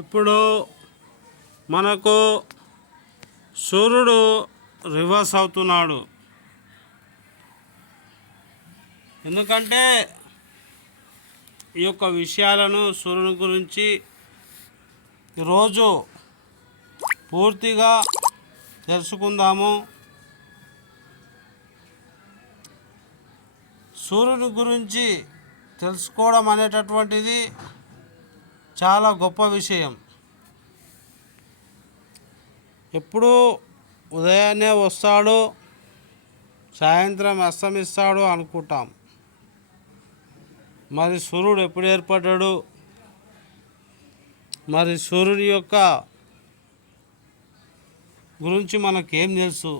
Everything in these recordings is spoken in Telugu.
ఇప్పుడు మనకు సూర్యుడు రివర్స్ అవుతున్నాడు. ఎందుకంటే ఈ యొక్క విషయాలను సూర్యుని గురించి ఈరోజు పూర్తిగా తెలుసుకుందాము. సూర్యుని గురించి తెలుసుకోవడం అనేటటువంటిది చాలా గొప్ప విషయం. ఎప్పుడు ఉదయాన్నే వస్తాడు, సాయంత్రం అస్తమిస్తాడు అనుకుంటాం. మరి సూర్యుడు ఎప్పుడు ఏర్పడ్డాడు, మరి సూర్యుడి యొక్క గురించి మనకేం తెలుసు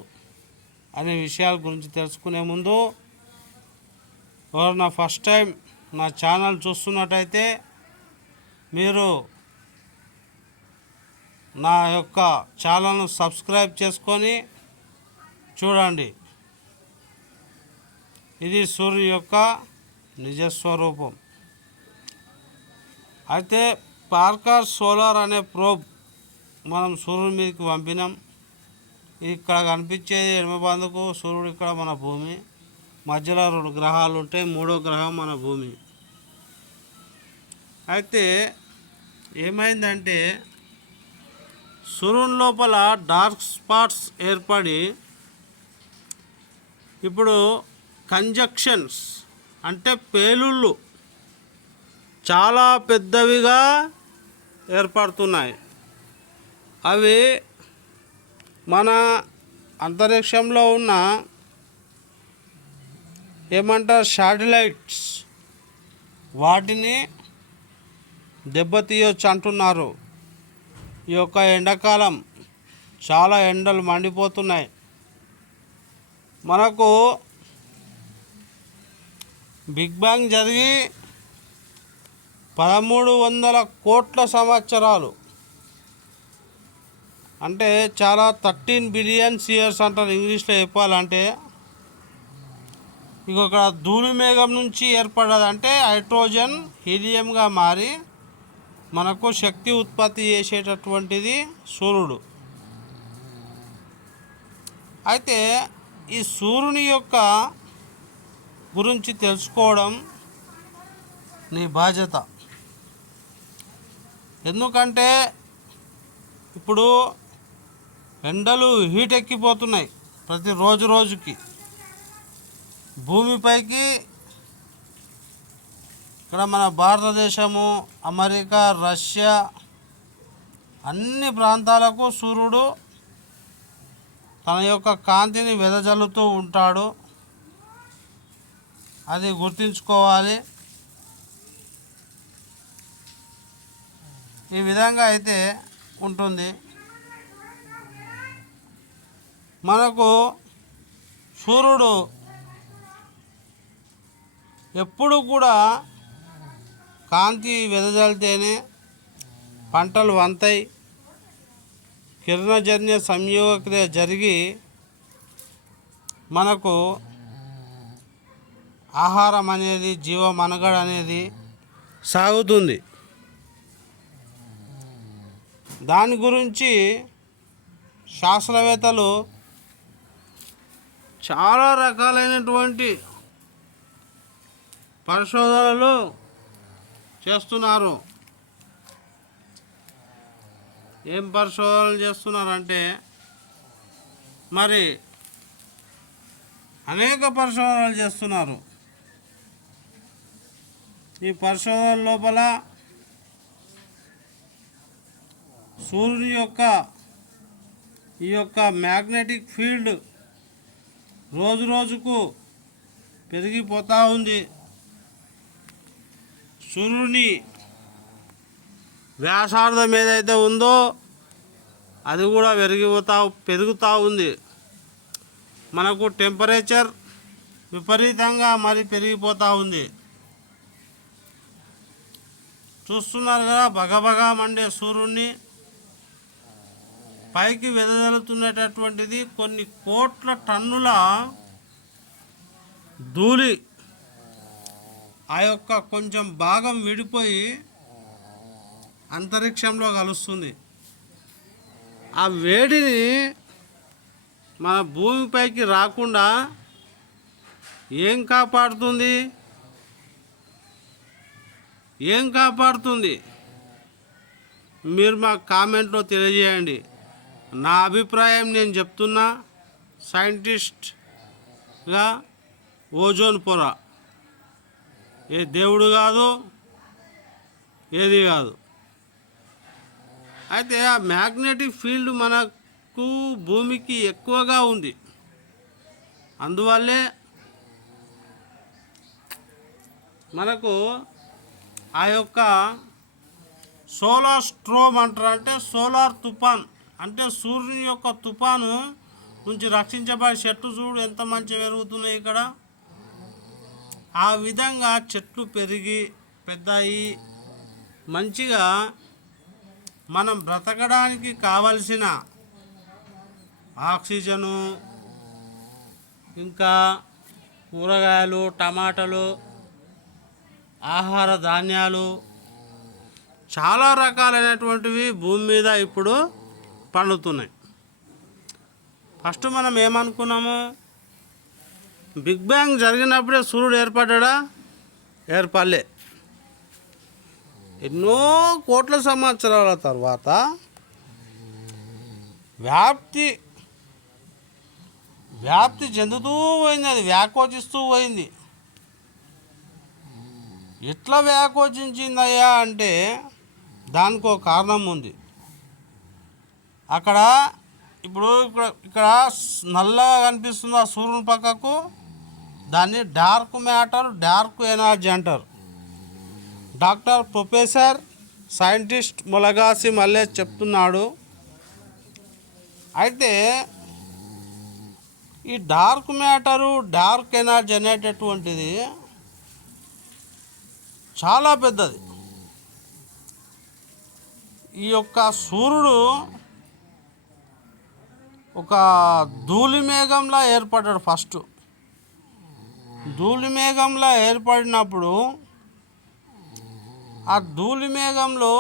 అనే విషయాల గురించి తెలుసుకునే ముందు ఎవరన్నా ఫస్ట్ టైం నా ఛానల్ చూస్తున్నట్టయితే మీరు నా యొక్క ఛానల్ను సబ్స్క్రైబ్ చేసుకొని చూడండి. ఇది సూర్యుని యొక్క నిజస్వరూపం. అయితే పార్కర్ సోలార్ అనే ప్రోబ్ మనం సూర్యుని మీదకి పంపినాం. ఇక్కడ కనిపించేది ఎడమ బందుకు సూర్యుడు, ఇక్కడ మన భూమి, మధ్యలో 2 గ్రహాలు ఉంటాయి, 3వ గ్రహం మన భూమి. అయితే ఏమైందంటే సూర్యుని లోపల డార్క్ స్పాట్స్ ఏర్పడి ఇప్పుడు కంజక్షన్స్ అంటే పేలుళ్ళు చాలా పెద్దవిగా ఏర్పడుతున్నాయి. అవి మన అంతరిక్షంలో ఉన్న ఏమంటారు శాటిలైట్స్, వాటిని దెబ్బతీయొచ్చు అంటున్నారు. ఈ యొక్క ఎండాకాలం చాలా ఎండలు మండిపోతున్నాయి. మనకు బిగ్ బ్యాంగ్ జరిగి 1300 కోట్ల సంవత్సరాలు అంటే చాలా 13 బిలియన్స్ ఇయర్స్ అంటారు ఇంగ్లీష్లో చెప్పాలంటే. ఇంకొక ధూళి మేఘం నుంచి ఏర్పడ్డదంటే హైడ్రోజన్ హీలియంగా మారి మనకు శక్తి ఉత్పత్తి చేసేటటువంటిది సూర్యుడు. అయితే ఈ సూర్యుని యొక్క గురించి తెలుసుకోవడం నీ బాధ్యత. ఎందుకంటే ఇప్పుడు ఎండలు హీట్ ఎక్కిపోతున్నాయి ప్రతి రోజుకి. భూమిపైకి ఇక్కడ మన భారతదేశము, అమెరికా, రష్యా అన్ని ప్రాంతాలకు సూర్యుడు తన యొక్క కాంతిని వెదజల్లుతూ ఉంటాడు. అది గుర్తుంచుకోవాలి. ఈ విధంగా అయితే ఉంటుంది. మనకు సూర్యుడు ఎప్పుడు కూడా కాంతి వెదజల్లితేనే పంటలు వంతాయి, కిరణజన్య సంయోగక్రియ జరిగి మనకు ఆహారం అనేది, జీవమనగడ అనేది సాగుతుంది. దాని గురించి శాస్త్రవేత్తలు చాలా రకాలైనటువంటి పరిశోధనలు చేస్తున్నారు. ఏం పరిశోధనలు చేస్తున్నారంటే మరి అనేక పరిశోధనలు చేస్తున్నారు. ఈ పరిశోధనల లోపల సూర్యుని యొక్క ఈ యొక్క మ్యాగ్నెటిక్ ఫీల్డ్ రోజుకు పెరిగిపోతూ ఉంది. సూర్యుని వ్యాసార్థం ఏదైతే ఉందో అది కూడా పెరుగుతూ ఉంది. మనకు టెంపరేచర్ విపరీతంగా మరి పెరిగిపోతూ ఉంది. చూస్తున్నారు కదా, బగబగా మండే సూర్యుడిని పైకి వెదజల్లుతున్నటువంటిది కొన్ని కోట్ల టన్నుల ధూళి ఆ యొక్క కొంచెం భాగం విడిపోయి అంతరిక్షంలో కలుస్తుంది. ఆ వేడిని మన భూమిపైకి రాకుండా ఏం కాపాడుతుంది? మీరు మా కామెంట్లో తెలియజేయండి. నా అభిప్రాయం నేను చెప్తున్నా. సైంటిస్ట్గా ఓజోన్ పొర ఏ దేవుడు కాదు, ఏది కాదు. అయితే ఆ మ్యాగ్నెటిక్ ఫీల్డ్ మనకు భూమికి ఎక్కువగా ఉంది. అందువల్లే మనకు ఆ యొక్క సోలార్ స్ట్రోమ్ అంటారు. అంటే సోలార్ తుఫాన్, అంటే సూర్యుని యొక్క తుఫాను నుంచి రక్షించబడే చెట్లు చూడు ఎంత మంచిగా పెరుగుతున్నాయి ఇక్కడ. ఆ విధంగా చెట్లు పెరిగి పెద్దయి మంచిగా మనం బ్రతకడానికి కావలసిన ఆక్సిజను, ఇంకా కూరగాయలు, టమాటాలు, ఆహార ధాన్యాలు చాలా రకాలైనటువంటివి భూమి మీద ఇప్పుడు పండుతున్నాయి. ఫస్ట్ మనం ఏమనుకున్నాము? బిగ్ బ్యాంగ్ జరిగినప్పుడే సూర్యుడు ఏర్పడ్డా? ఏర్పడలే. ఎన్నో కోట్ల సంవత్సరాల తర్వాత వ్యాప్తి చెందుతూ పోయింది. అది వ్యాకోచిస్తూ పోయింది. ఎట్లా వ్యాకోచించిందయ్యా అంటే దానికి ఒక కారణం ఉంది. అక్కడ ఇప్పుడు ఇక్కడ నల్లగా కనిపిస్తుంది ఆ సూర్యుని పక్కకు, దాన్ని డార్క్ మ్యాటర్, డార్క్ ఎనర్జీ అంటారు. డాక్టర్ ప్రొఫెసర్ సైంటిస్ట్ మొలగాసి మల్లేష్ చెప్తున్నాడు. అయితే ఈ డార్క్ మ్యాటరు, డార్క్ ఎనర్జీ అనేటటువంటిది చాలా పెద్దది. ఈ యొక్క సూర్యుడు ఒక ధూళి మేఘంలా ఏర్పడ్డాడు. ఫస్ట్ ధూళి మేఘంలా ఏర్పడినప్పుడు ఆ ధూళి మేఘంలో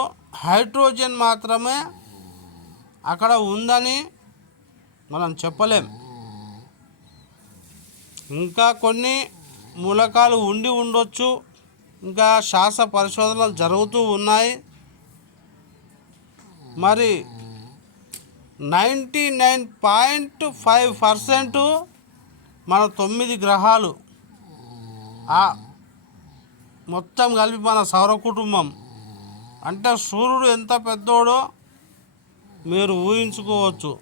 హైడ్రోజన్ మాత్రమే అక్కడ ఉందని మనం చెప్పలేం. ఇంకా కొన్ని మూలకాలు ఉండి ఉండొచ్చు. ఇంకా శాస్త్ర పరిశోధనలు జరుగుతూ ఉన్నాయి. మరి 99.5% మన 9 గ్రహాలు మొత్తం కలిపి మన సౌర కుటుంబం అంటే సూర్యుడు ఎంత పెద్దోడో మీరు ఊహించుకోవచ్చు.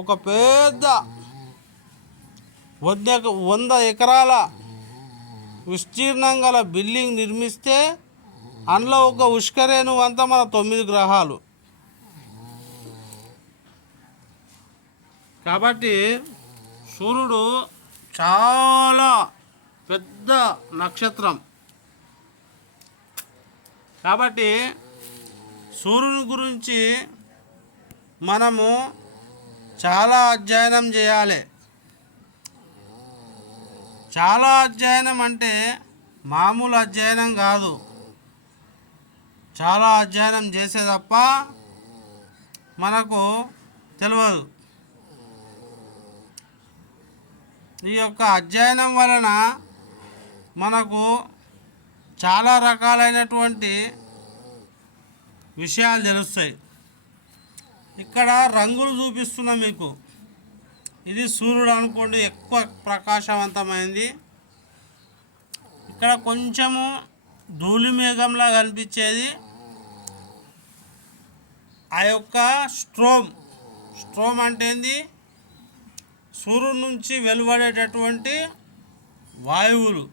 ఒక పెద్ద 100 ఎకరాల విస్తీర్ణం గల బిల్డింగ్ నిర్మిస్తే అందులో ఒక ఉష్కరేణు అంతా మన 9 గ్రహాలు. కాబట్టి సూర్యుడు చాలా పెద్ద నక్షత్రం. కాబట్టి సూర్యుని గురించి మనము చాలా అధ్యయనం చేయాలి. చాలా అధ్యయనం అంటే మామూలు అధ్యయనం కాదు. చాలా అధ్యయనం చేసే తప్ప మనకు తెలియదు. ఈ యొక్క అధ్యయనం వలన మనకు చాలా రకాలైనటువంటి విషయాలు తెలుస్తాయి. ఇక్కడ రంగులు చూపిస్తున్నా మీకు. ఇది సూర్యుడు అనుకోండి, ఎక్కువ ప్రకాశవంతమైంది. ఇక్కడ కొంచెము ధూళి మేఘంలా కనిపించేది ఆ యొక్క స్ట్రోమ్ అంటే ఏంది? సూర్యుడి నుంచి వెలువడేటటువంటి వాయువులు.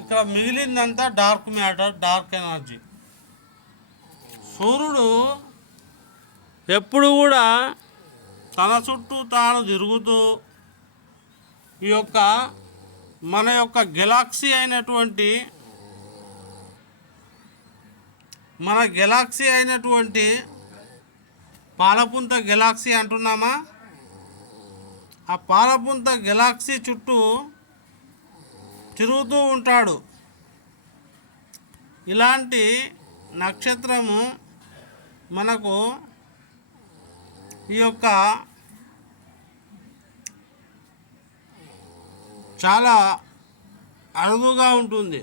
ఇక్కడ మిగిలిందంతా డార్క్ మ్యాటర్, డార్క్ ఎనర్జీ. సూర్యుడు ఎప్పుడు కూడా తన చుట్టూ తాను తిరుగుతూ ఈ యొక్క మన యొక్క గెలాక్సీ అయినటువంటి పాలపుంత గెలాక్సీ అంటున్నామా, ఆ పాలపుంత గెలాక్సీ చుట్టూ తిరుగుతూ ఉంటాడు. ఇలాంటి నక్షత్రము మనకు ఈ యొక్క చాలా అరుదుగా ఉంటుంది.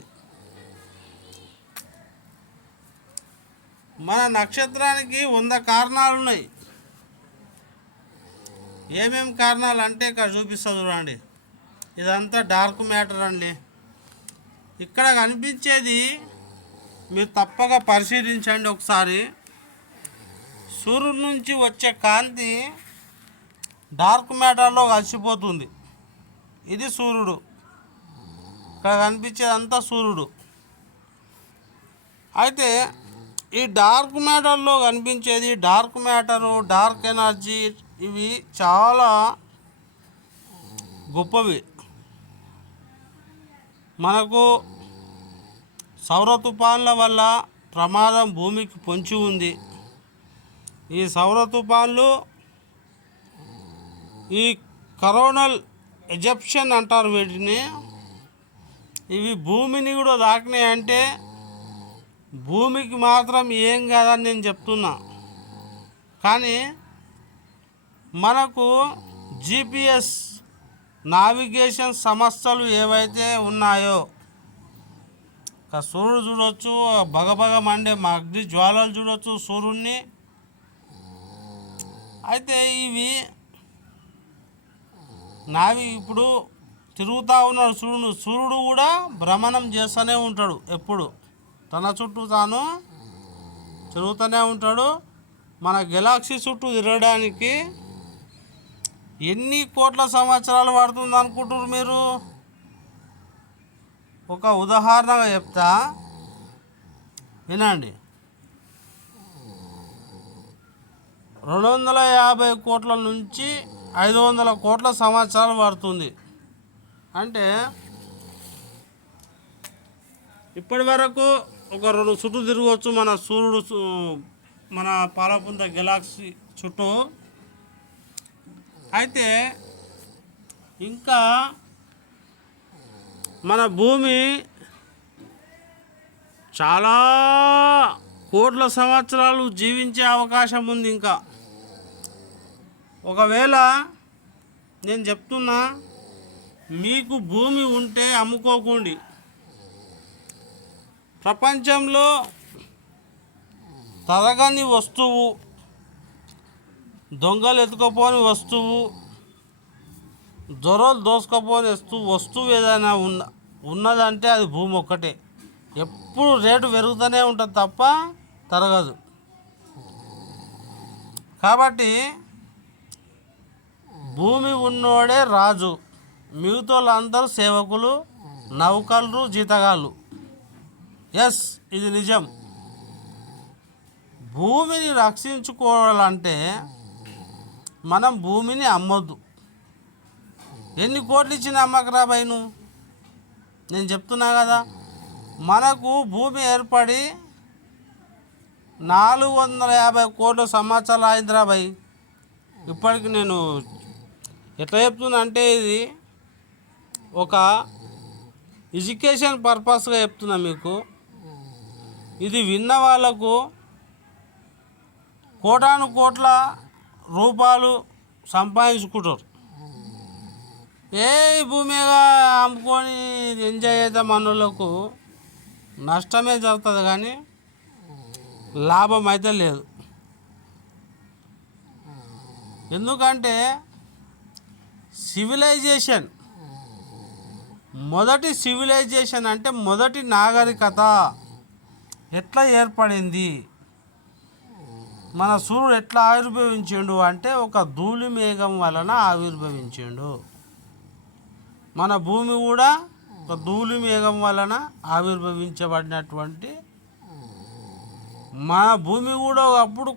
మన నక్షత్రానికి 100 కారణాలు ఉన్నాయి. ఏమేమి కారణాలు అంటే ఇక్కడ చూపిస్తా చూడండి. ఇదంతా డార్క్ మ్యాటర్ అండి. ఇక్కడ కనిపించేది మీరు తప్పక పరిశీలించండి ఒకసారి. సూర్యుడి నుంచి వచ్చే కాంతి డార్క్ మ్యాటర్లో కలిసిపోతుంది. ఇది సూర్యుడు. ఇక్కడ కనిపించేదంతా సూర్యుడు. అయితే ఈ డార్క్ మ్యాటర్లో కనిపించేది డార్క్ మ్యాటరు, డార్క్ ఎనర్జీ ఇవి చాలా గొప్పవి. మనకు సౌర తుఫాన్ల వల్ల ప్రమాదం భూమికి పొంచి ఉంది. ఈ సౌర తుఫాన్లు ఈ కరోనల్ ఎజెప్షన్ అంటారు వీటిని. ఇవి భూమిని కూడా తాకినాయి అంటే భూమికి మాత్రం ఏం కాదని నేను చెప్తున్నా. కానీ మనకు GPS నావిగేషన్ సమస్యలు ఏవైతే ఉన్నాయో, సూర్యుడు చూడవచ్చు, బగబగ మండే అగ్ని జ్వాలలు చూడవచ్చు సూర్యుడిని. అయితే ఇవి ఇప్పుడు తిరుగుతూ ఉన్నాడు సూర్యుడు కూడా భ్రమణం చేస్తూనే ఉంటాడు. ఎప్పుడు తన చుట్టూ తాను తిరుగుతూనే ఉంటాడు. మన గెలాక్సీ చుట్టూ తిరగడానికి ఎన్ని కోట్ల సంవత్సరాలు పడుతుంది అనుకుంటున్నారు మీరు? ఒక ఉదాహరణగా చెప్తా వినండి. 250 కోట్ల నుంచి 500 కోట్ల సంవత్సరాలు పడుతుంది. అంటే ఇప్పటి వరకు ఒక 2 చుట్టూ తిరగవచ్చు మన సూర్యుడు, మన పాలపుంత గెలాక్సీ చుట్టూ. అయితే ఇంకా మన భూమి చాలా కోట్ల సంవత్సరాలు జీవించే అవకాశం ఉంది. ఇంకా ఒకవేళ నేను చెప్తున్నా, మీకు భూమి ఉంటే అమ్ముకోకండి. ప్రపంచంలో తరగని వస్తువు, దొంగలు ఎత్తుకపోని వస్తువు, దొరలు దోసుకపోని వస్తువు ఏదైనా ఉన్నదంటే అది భూమి ఒక్కటే. ఎప్పుడు రేటు పెరుగుతూనే ఉంటుంది తప్ప తరగదు. కాబట్టి భూమి ఉన్నోడే రాజు, మిగతా వాళ్ళందరూ సేవకులు, నౌకర్లు, జీతగాళ్ళు. ఎస్, ఇది నిజం. భూమిని రక్షించుకోవాలంటే మనం భూమిని అమ్మొద్దు. ఎన్ని కోట్లు ఇచ్చిన అమ్మకరా భయ్ నేను చెప్తున్నా కదా. మనకు భూమి ఏర్పడి 450 కోట్ల సంవత్సరాలు అయిందిరా భయ్. ఇప్పటికి నేను ఎట్లా చెప్తున్నా అంటే ఇది ఒక ఎడ్యుకేషన్ పర్పస్గా చెప్తున్నా మీకు. ఇది విన్న వాళ్ళకు కోటాను కోట్ల రూపాయలు సంపాదించుకుంటారు. ఏ భూమిగా అమ్ముకొని ఎంజాయ్ అయితే మనోళ్ళకు నష్టమే జరుగుతుంది కానీ లాభం అయితే లేదు. ఎందుకంటే మొదటి సివిలైజేషన్ అంటే మొదటి నాగరికత ఎట్లా ఏర్పడింది, మన సూర్యుడు ఎట్లా ఆవిర్భవించిండు అంటే ఒక ధూళి మేఘం వలన ఆవిర్భవించిండు. మన భూమి కూడా ఒక ధూళి మేఘం వలన ఆవిర్భవించబడినటువంటి మన భూమి కూడా అప్పుడు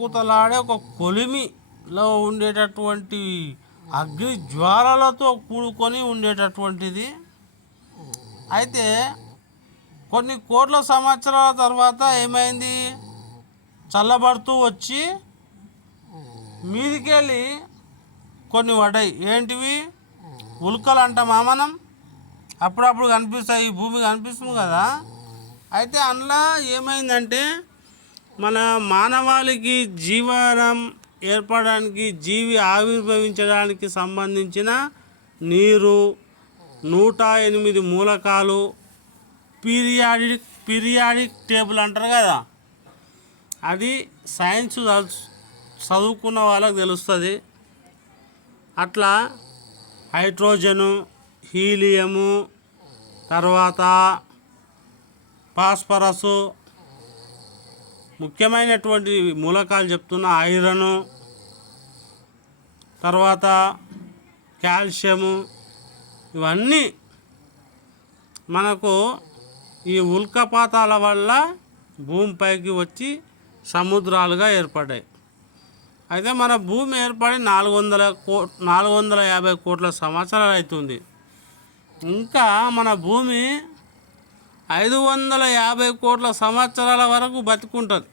కుతలాడే ఒక కొలిమిలో ఉండేటటువంటి అగ్ని జ్వాలలతో కూడుకొని ఉండేటటువంటిది. అయితే కొన్ని కోట్ల సంవత్సరాల తర్వాత ఏమైంది, చల్లబడుతూ వచ్చి మీదికెళ్ళి కొన్ని పడ్డాయి. ఏంటివి? ఉల్కలు అంటామా మనం, అప్పుడప్పుడు కనిపిస్తాయి. ఈ భూమి కనిపిస్తుంది కదా, అయితే అందులో ఏమైందంటే మన మానవాళికి జీవనం ఏర్పడడానికి జీవి ఆవిర్భవించడానికి సంబంధించిన నీరు 108 మూలకాలు పీరియాడిక్ టేబుల్ అంటారు కదా, అది సైన్స్ చదువుకున్న వాళ్ళకి తెలుస్తుంది. అట్లా హైడ్రోజను, హీలియము, తర్వాత ఫాస్ఫరసు, ముఖ్యమైనటువంటి మూలకాలు చెప్తున్న ఐరను, తర్వాత కాల్షియము, ఇవన్నీ మనకు ఈ ఉల్కపాతాల వల్ల భూమిపైకి వచ్చి సముద్రాలుగా ఏర్పడ్డాయి. అయితే మన భూమి ఏర్పడి 450 కోట్ల సంవత్సరాలు అవుతుంది. ఇంకా మన భూమి 550 కోట్ల సంవత్సరాల వరకు బతుకుంటుంది.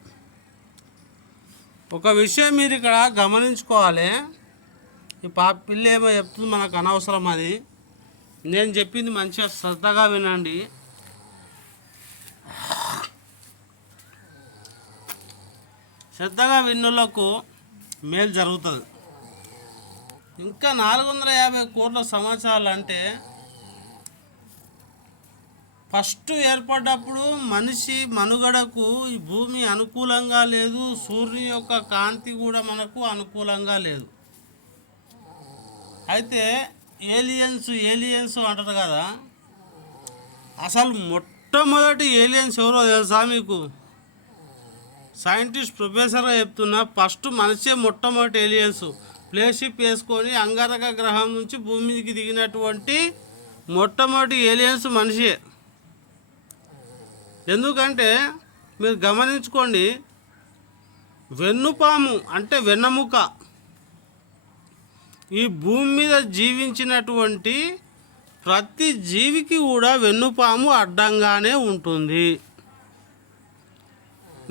ఒక విషయం మీరు ఇక్కడ గమనించుకోవాలి. ఈ పిల్ల ఏమో చెప్తుంది, మనకు అనవసరం అది. నేను చెప్పింది మంచిగా శ్రద్ధగా వినండి. శ్రద్ధగా విన్నులకు మేలు జరుగుతుంది. ఇంకా 450 కోట్ల సంవత్సరాలు అంటే ఫస్ట్ ఏర్పడ్డప్పుడు మనిషి మనుగడకు ఈ భూమి అనుకూలంగా లేదు, సూర్యుని యొక్క కాంతి కూడా మనకు అనుకూలంగా లేదు. అయితే ఏలియన్స్ అంటారు కదా, అసలు మొట్టమొదటి ఏలియన్స్ ఎవరో తెలుసా మీకు? సైంటిస్ట్ ప్రొఫెసర్గా చెప్తున్నా, ఫస్ట్ మనిషే మొట్టమొదటి ఏలియన్స్. ప్లేషిప్ వేసుకొని అంగారక గ్రహం నుంచి భూమి మీదకి దిగినటువంటి మొట్టమొదటి ఏలియన్స్ మనిషే. ఎందుకంటే మీరు గమనించుకోండి, వెన్నుపాము అంటే వెన్నెముక, ఈ భూమి మీద జీవించినటువంటి ప్రతి జీవికి కూడా వెన్నుపాము అడ్డంగానే ఉంటుంది.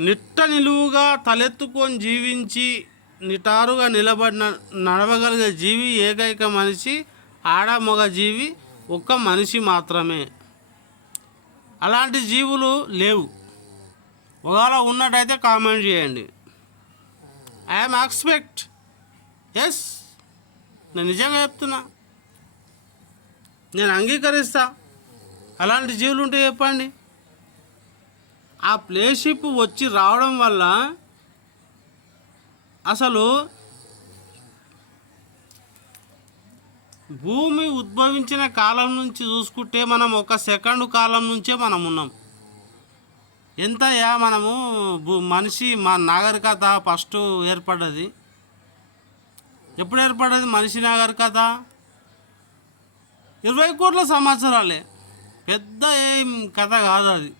నిట్ట నిలువుగా తలెత్తుకొని జీవించి నిటారుగా నడవగలిగే జీవి ఏకైక మనిషి, ఆడ మగ జీవి ఒక్క మనిషి మాత్రమే. అలాంటి జీవులు లేవు. ఒకవేళ ఉన్నట్టయితే కామెంట్ చేయండి. I'm expect. ఎస్, నేను నిజంగా చెప్తున్నా, నేను అంగీకరిస్తా. అలాంటి జీవులు ఉంటే చెప్పండి. ఆ ప్లేషిప్ వచ్చి రావడం వల్ల అసలు భూమి ఉద్భవించిన కాలం నుంచి చూసుకుంటే మనం 1 సెకండ్ కాలం నుంచే మనం ఉన్నాం. ఎంతయా మనము మనిషి మా నాగరికత ఫస్ట్ ఏర్పడ్డది. ఎప్పుడు ఏర్పడ్డది మనిషి నాగరికత? 20 కోట్ల సంవత్సరాలే. పెద్ద ఏం కథ కాదు అది.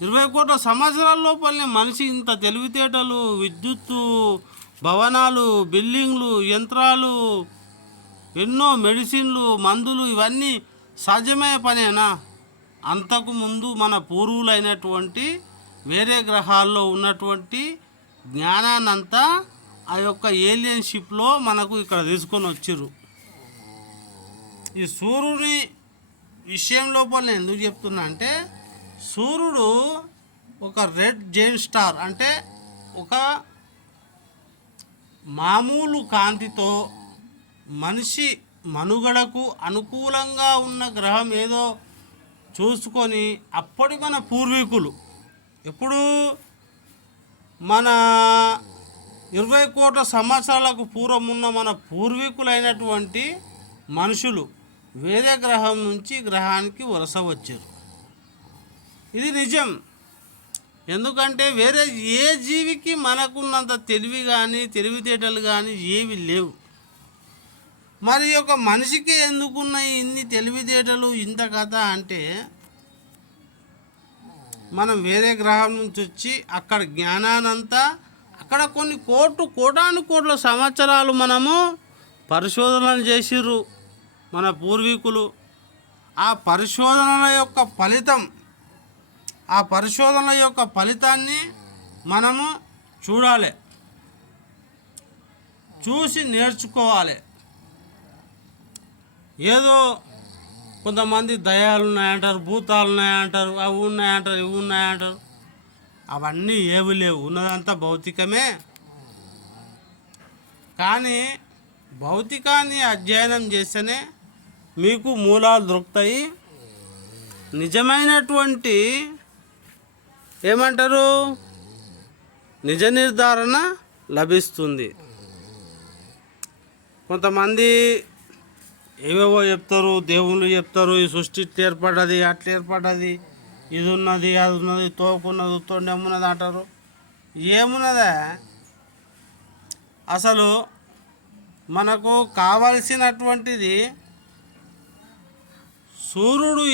20 కోట్ల సంవత్సరాల లోపలనే మనిషి ఇంత తెలివితేటలు, విద్యుత్తు, భవనాలు, బిల్డింగ్లు, యంత్రాలు, ఎన్నో మెడిసిన్లు, మందులు, ఇవన్నీ సాధ్యమయ్యే పనేనా? అంతకు ముందు మన పూర్వులైనటువంటి వేరే గ్రహాల్లో ఉన్నటువంటి జ్ఞానాన్నంతా ఆ యొక్క ఏలియన్ షిప్లో మనకు ఇక్కడ తీసుకొని వచ్చిర్రు. ఈ సూర్యుడి విషయం లోపల నేను ఎందుకు చెప్తున్నా అంటే, సూర్యుడు ఒక రెడ్ జైంట్ స్టార్, అంటే ఒక మామూలు కాంతితో మనిషి మనుగడకు అనుకూలంగా ఉన్న గ్రహం ఏదో చూసుకొని అప్పటి మన పూర్వీకులు, ఎప్పుడు మన 20 కోట్ల సంవత్సరాలకు పూర్వం ఉన్న మన పూర్వీకులైనటువంటి మనుషులు వేరే గ్రహం నుంచి గ్రహానికి వలస వచ్చారు. ఇది నిజం. ఎందుకంటే వేరే ఏ జీవికి మనకున్నంత తెలివి కానీ తెలివితేటలు కానీ ఏవి లేవు. మరి ఒక మనిషికి ఎందుకున్నాయి ఇన్ని తెలివితేటలు, ఇంత కథ అంటే, మనం వేరే గ్రహం నుంచి వచ్చి అక్కడ జ్ఞానానంతా, అక్కడ కొన్ని కోటాను కోట్ల సంవత్సరాలు మనము పరిశోధనలు చేసిర్రు మన పూర్వీకులు. ఆ పరిశోధనల యొక్క ఫలితాన్ని మనము చూడాలి, చూసి నేర్చుకోవాలి. ఏదో కొంతమంది దయాలు ఉన్నాయంటారు, భూతాలు ఉన్నాయంటారు, అవి ఉన్నాయంటారు, ఇవి ఉన్నాయంటారు. అవన్నీ ఏవి లేవు, ఉన్నదంతా భౌతికమే. కానీ భౌతికాన్ని అధ్యయనం చేస్తేనే మీకు మూలాలు దొరుకుతాయి. నిజమైనటువంటి ఏమంటారు నిజ నిర్ధారణ లభిస్తుంది. కొంతమంది ఏవేవో చెప్తారు, దేవుళ్ళు చెప్తారు, ఈ సృష్టి ఇట్లా ఏర్పడ్డది, అట్లా ఏర్పడ్డది, ఇది ఉన్నది, అది ఉన్నది, తోకున్నది, తొండెమున్నది అంటారు. ఏమున్నదా? అసలు మనకు కావలసినటువంటిది సూర్యుడు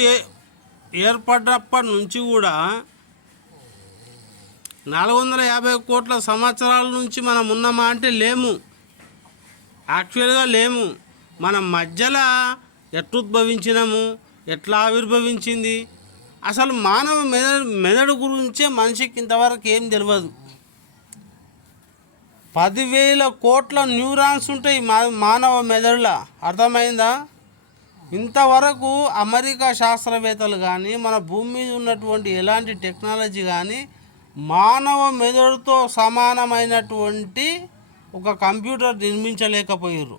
ఏర్పడినప్పటి నుంచి కూడా 450 కోట్ల సంవత్సరాల నుంచి మనం ఉన్నామా అంటే లేము, యాక్చువల్గా లేము. మనం మధ్యలో ఎట్లుద్భవించినాము, ఎట్లా ఆవిర్భవించింది, అసలు మానవ మెదడు గురించే మనిషికి ఇంతవరకు ఏం తెలియదు. 10,000 కోట్ల న్యూరాన్స్ ఉంటాయి మానవ మెదడులో, అర్థమైందా? ఇంతవరకు అమెరికా శాస్త్రవేత్తలు కానీ మన భూమి మీద ఉన్నటువంటి ఎలాంటి టెక్నాలజీ కానీ మానవ మెదడుతో సమానమైనటువంటి ఒక కంప్యూటర్ నిర్మించలేకపోయారు.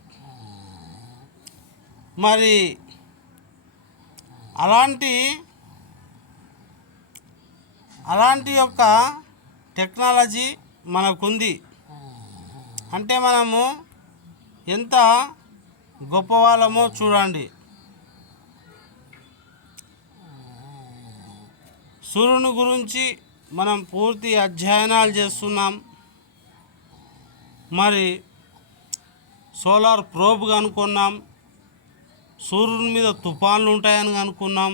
మరి అలాంటి యొక్క టెక్నాలజీ మనకుంది అంటే మనము ఎంత గొప్పవాళ్ళమో చూడండి. సూర్యుని గురించి మనం పూర్తి అధ్యయనాలు చేస్తున్నాం. మరి సోలార్ ప్రోబ్ కనుక్కున్నాం, సూర్యుని మీద తుఫాన్లు ఉంటాయని కనుక్కున్నాం.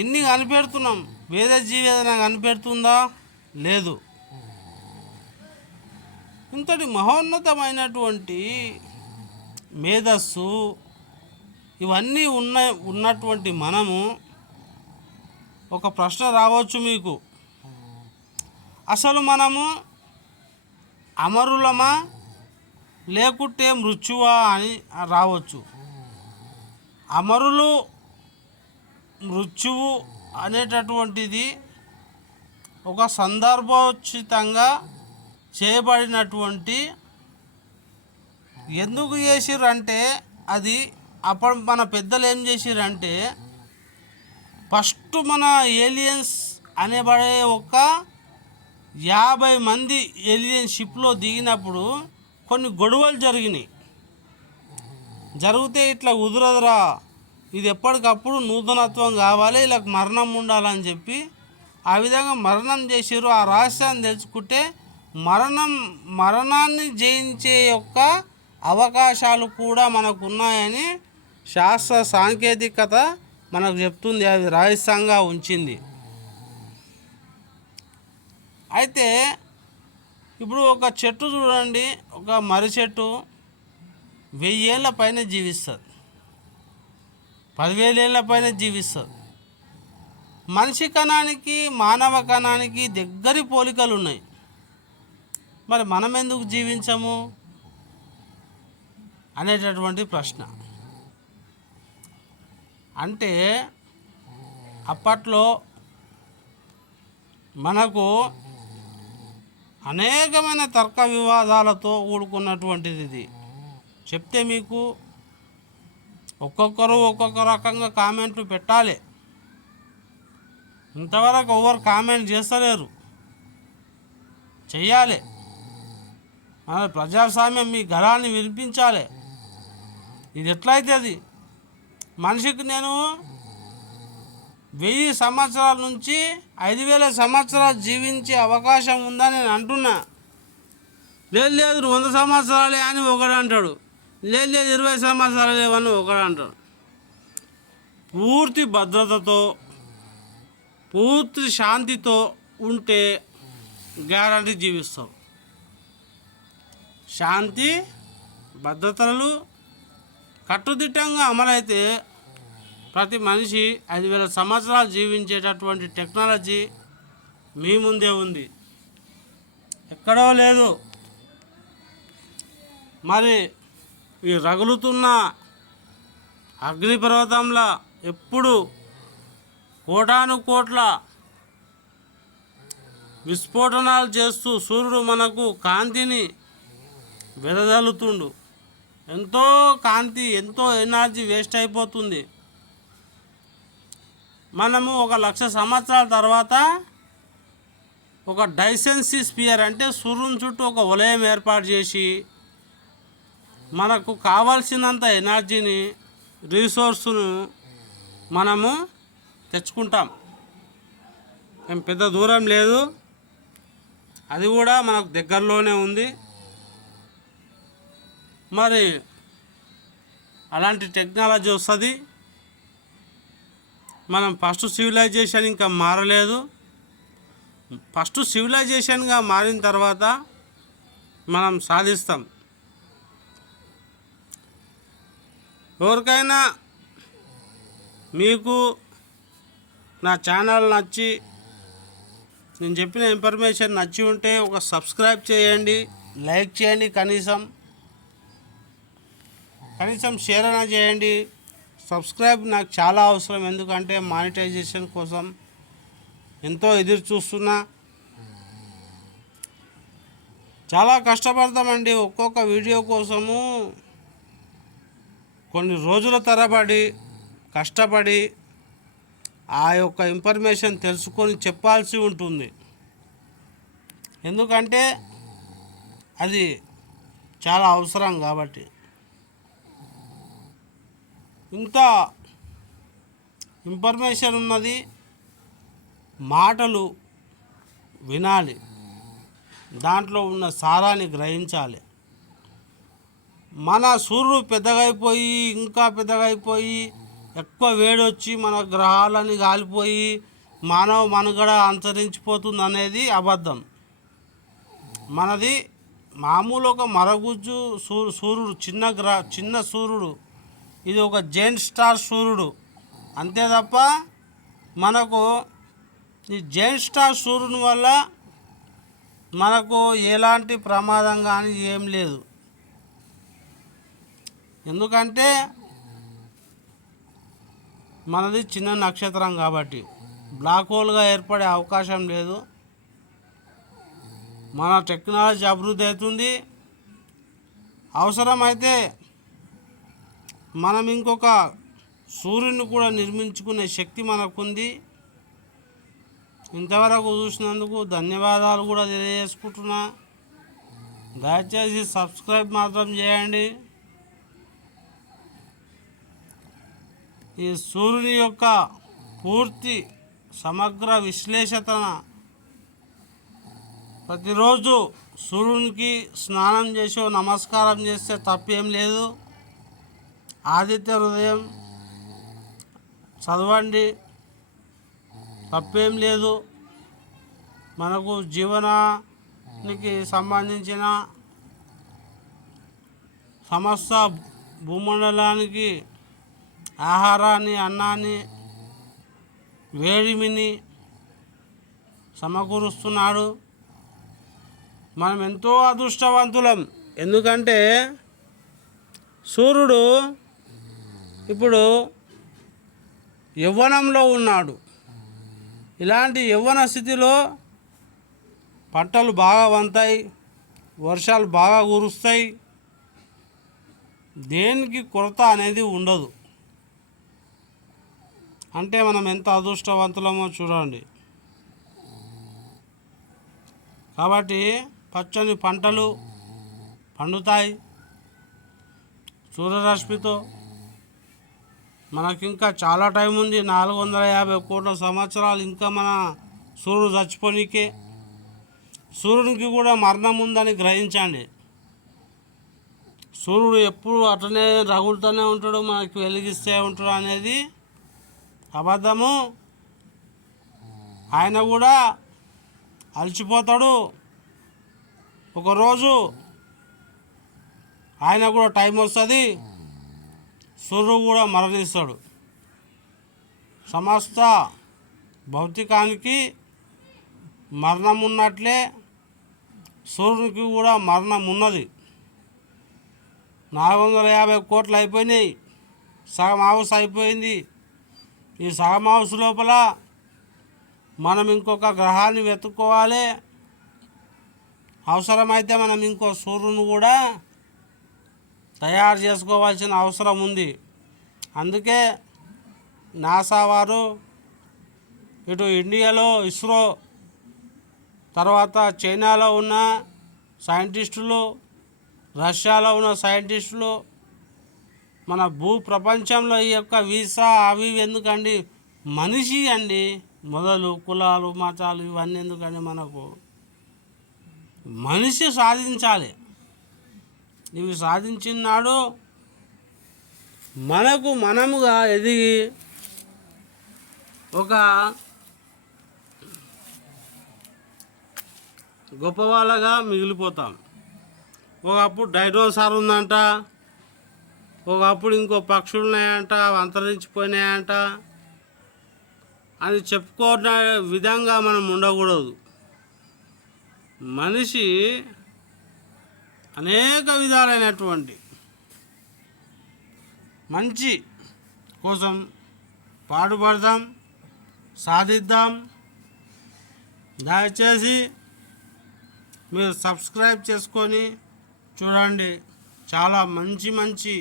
ఇన్ని కనిపెడుతున్నాం. వేద జీవి ఏదైనా కనిపెడుతుందా? లేదు. ఇంతటి మహోన్నతమైనటువంటి మేధస్సు ఇవన్నీ ఉన్నటువంటి మనము ఒక ప్రశ్న రావచ్చు మీకు, అసలు మనము అమరులమా లేకుంటే మృత్యువా అని రావచ్చు. అమరులు మృత్యువు అనేటటువంటిది ఒక సందర్భోచితంగా చేయబడినటువంటి, ఎందుకు చేసిర్రంటే అది అప్పుడు మన పెద్దలు ఏం చేసిర్రంటే ఫస్ట్ మన ఏలియన్స్ అనేబడే ఒక 50 మంది ఏలియన్ షిప్లో దిగినప్పుడు కొన్ని గొడవలు జరిగితే ఇట్లా కుదరదురా, ఇది ఎప్పటికప్పుడు నూతనత్వం కావాలి, ఇలా మరణం ఉండాలని చెప్పి ఆ విధంగా మరణం చేసిర్రు. ఆ రహస్యాన్ని తెలుసుకుంటే మరణాన్ని జయించే యొక్క అవకాశాలు కూడా మనకు ఉన్నాయని శాస్త్ర సాంకేతికత మనకు చెప్తుంది, అది రహస్యంగా ఉంచింది. అయితే ఇప్పుడు ఒక చెట్టు చూడండి, ఒక మర్రి చెట్టు 1000 ఏళ్ళ పైన జీవిస్తుంది, 10,000 ఏళ్ళ పైన జీవిస్తుంది. మనిషి కణానికి మానవ కణానికి దగ్గరి పోలికలు ఉన్నాయి. మరి మనం ఎందుకు జీవించము అనేటటువంటి ప్రశ్న. అంటే అప్పట్లో మనకు అనేకమైన తర్క వివాదాలతో కూడుకున్నటువంటిది ఇది. చెప్తే మీకు ఒక్కొక్కరు ఒక్కొక్క రకంగా కామెంట్లు పెట్టాలి. ఇంతవరకు ఎవరు కామెంట్ చేస్తలేరు, చెయ్యాలి. ప్రజాస్వామ్యం మీ గళాన్ని వినిపించాలి. ఇది ఎట్లయితే అది మనిషికి నేను 1000 సంవత్సరాల నుంచి 5,000 సంవత్సరాలు జీవించే అవకాశం ఉందని నేను అంటున్నా. లేదు 100 సంవత్సరాలే అని ఒకడు అంటాడు, లేదు 20 సంవత్సరాలు లేవని ఒకడు అంటాడు. పూర్తి భద్రతతో పూర్తి శాంతితో ఉంటే గ్యారంటీ జీవిస్తాం. శాంతి భద్రతలు కట్టుదిట్టంగా అమలైతే ప్రతి మనిషి 5,000 సంవత్సరాలు జీవించేటటువంటి టెక్నాలజీ మీ ముందే ఉంది, ఎక్కడో లేదు. మరి ఈ రగులుతున్న అగ్నిపర్వతంలా ఎప్పుడు కోటాను కోట్ల విస్ఫోటనాలు చేస్తూ సూర్యుడు మనకు కాంతిని వెదజల్లుతుండు. ఎంతో కాంతి, ఎంతో ఎనర్జీ వేస్ట్ అయిపోతుంది. మనము 1,00,000 సంవత్సరాల తర్వాత ఒక డైసెన్సీ స్పియర్ అంటే సూర్యుని చుట్టూ ఒక వలయం ఏర్పాటు చేసి మనకు కావాల్సినంత ఎనర్జీని, రీసోర్సును మనము తెచ్చుకుంటాం. ఏం పెద్ద దూరం లేదు, అది కూడా మనకు దగ్గరలోనే ఉంది. మరి అలాంటి టెక్నాలజీ వస్తుంది. మనం ఫస్ట్ సివిలైజేషన్ ఇంకా మారలేదు. ఫస్ట్ సివిలైజేషన్గా మారిన తర్వాత మనం సాధిస్తాం. ఎవరికైనా మీకు నా ఛానల్ నచ్చి, నేను చెప్పిన ఇన్ఫర్మేషన్ నచ్చి ఉంటే ఒక సబ్స్క్రైబ్ చేయండి, లైక్ చేయండి, కనీసం షేర్ అయినా చేయండి. సబ్స్క్రైబ్ నాకు చాలా అవసరం, ఎందుకంటే మానిటైజేషన్ కోసం ఎంతో ఎదురు చూస్తున్నా. చాలా కష్టపడతామండి ఒక్కొక్క వీడియో కోసము. కొన్ని రోజుల తరబడి కష్టపడి ఆ యొక్క ఇన్ఫర్మేషన్ తెలుసుకొని చెప్పాల్సి ఉంటుంది. ఎందుకంటే అది చాలా అవసరం కాబట్టి. ఇంత ఇన్ఫర్మేషన్ ఉన్నది, మాటలు వినాలి, దాంట్లో ఉన్న సారాన్ని గ్రహించాలి. మన సూర్యుడు పెద్దగైపోయి, ఇంకా పెద్దగైపోయి, ఎక్కువ వేడొచ్చి మన గ్రహాలని కాలిపోయి మానవ మనుగడ అంతరించిపోతుంది అనేది అబద్ధం. మనది మామూలు ఒక మరగుజ్జు సూర్యుడు, చిన్న సూర్యుడు. ఇది ఒక జైంట్ స్టార్ సూర్యుడు అంతే తప్ప మనకు ఈ జైంట్ స్టార్ సూర్యుని వల్ల మనకు ఎలాంటి ప్రమాదం కానీ ఏం లేదు. ఎందుకంటే మనది చిన్న నక్షత్రం కాబట్టి బ్లాక్ హోల్గా ఏర్పడే అవకాశం లేదు. మన టెక్నాలజీ అభివృద్ధి అవుతుంది. అవసరమైతే మనం ఇంకొక సూర్యుని కూడా నిర్మించుకునే శక్తి మనకుంది. ఇంతవరకు చూసినందుకు ధన్యవాదాలు కూడా తెలియజేసుకుంటున్నా. దయచేసి సబ్స్క్రైబ్ మాత్రం చేయండి. ఈ సూర్యుని యొక్క పూర్తి సమగ్ర విశ్లేషణ ప్రతిరోజు సూర్యునికి స్నానం చేసి నమస్కారం చేస్తే తప్పేం లేదు. ఆదిత్య హృదయం చదవండి, తప్పేం లేదు. మనకు జీవనానికి సంబంధించిన సమస్త భూమండలానికి ఆహారాన్ని, అన్నాన్ని, వేడిమిని సమకూరుస్తున్నాడు. మనం ఎంతో అదృష్టవంతులం. ఎందుకంటే సూర్యుడు ఇప్పుడు యవ్వనంలో ఉన్నాడు. ఇలాంటి యవ్వన స్థితిలో పంటలు బాగా వంతాయి, వర్షాలు బాగా కురుస్తాయి, దేనికి కొరత అనేది ఉండదు. అంటే మనం ఎంత అదృష్టవంతులమో చూడండి. కాబట్టి పచ్చని పంటలు పండుతాయి సూర్యరశ్మితో. మనకింకా చాలా టైం ఉంది, 450 కోట్ల సంవత్సరాలు ఇంకా మన సూర్యుడు చచ్చిపోనీకే. సూర్యునికి కూడా మరణం ఉందని గ్రహించండి. సూర్యుడు ఎప్పుడు అట్లనే రగులుతూనే ఉంటాడు, మనకి వెలిగిస్తూ ఉంటాడు అనేది అబద్ధము. ఆయన కూడా అలసిపోతాడు. ఒకరోజు ఆయన కూడా టైం వస్తుంది, సూర్యుడు కూడా మరణిస్తాడు. సమస్త భౌతికానికి మరణం ఉన్నట్లే సూర్యునికి కూడా మరణం ఉన్నది. 450 కోట్లు అయిపోయినాయి సగం హౌస్ అయిపోయింది. ఈ సగం హౌస్ లోపల మనం ఇంకొక గ్రహాన్ని వెతుక్కోవాలి. అవసరమైతే మనం ఇంకో సూర్యుని కూడా తయారు చేసుకోవాల్సిన అవసరం ఉంది. అందుకే నాసా వారు ఇటు ఇండియాలో ఇస్రో, తర్వాత చైనాలో ఉన్న సైంటిస్టులు, రష్యాలో ఉన్న సైంటిస్టులు మన ప్రపంచంలో ఈ యొక్క వీసా అవి ఎందుకండి, మనిషి అండి, మొదలు కులాలు మతాలు ఇవన్నీ ఎందుకండి, మనకు మనిషి సాధించాలి. ఇవి సాధించినాడు మనకు మనముగా ఎదిగి ఒక గొప్పవాళ్ళగా మిగిలిపోతాం. ఒకప్పుడు డైనోసార్ ఉందంట, ఒకప్పుడు ఇంకో పక్షులు ఉన్నాయంట, అంతరించిపోయినాయంట అని చెప్పుకునే విధంగా మనం ఉండకూడదు. మనిషి అనేక విధాలైనటువంటి మంచి కోసం పాటుపడదాం, సాధిద్దాం. దయచేసి మీరు సబ్స్క్రైబ్ చేసుకొని చూడండి. చాలా మంచి మంచి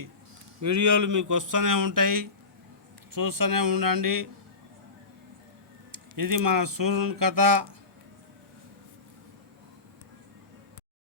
వీడియోలు మీకు వస్తూనే ఉంటాయి, చూస్తూనే ఉండండి. ఇది మన సూర్యుని కథ.